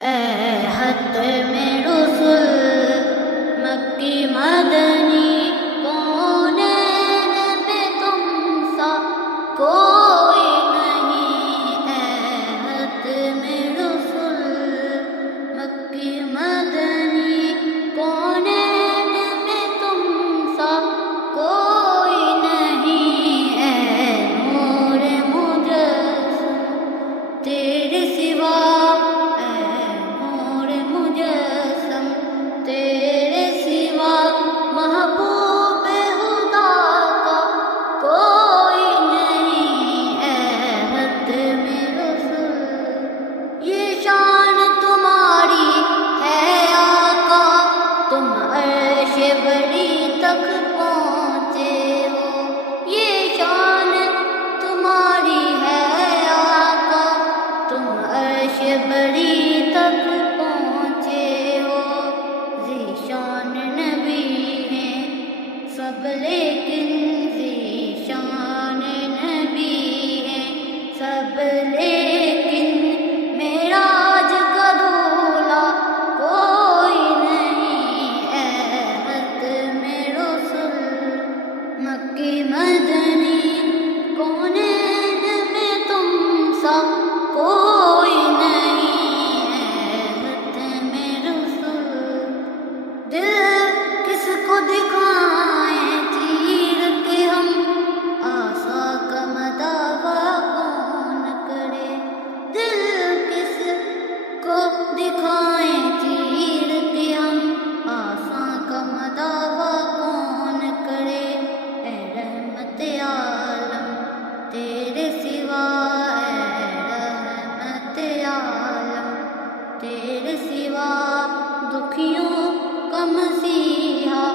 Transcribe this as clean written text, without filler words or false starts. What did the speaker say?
اے ختم رسل مکی مدنی کونین میں تم سا کوئی نہیں۔ اے ختم رسل مکی مدنی کونین میں تم سا کوئی نہیں۔ اے نور مجسم تیرے سوا، تیرے سوا محبوب خدا کا کوئی نہیں۔ اے ختم رسل یہ شان تمہاری ہے آقا، تم عرش بری تک پہنچے ہو۔ یہ شان تمہاری ہے آقا، تم عرش بری تک پہنچے ہو۔ ذیشان نبی ہیں سب لیکن ذیشان نبی ہیں سب لیکن معراج کا دولہا کوئی نہیں۔ اے ختم رسل مکی مدنی کونین میں تم سا کوئی نہیں۔ اے ختم رسل دل کس کو دکھائیں چیر کے ہم، آسا کا مداوا کون کرے۔ دل کس کو دکھائیں چیر کے ہم، آسا کا مداوا کون کرے۔ اے رحمت عالم تیرے سوا، اے رحمت عالم تیرے سوا دکھیوں کا مسیحا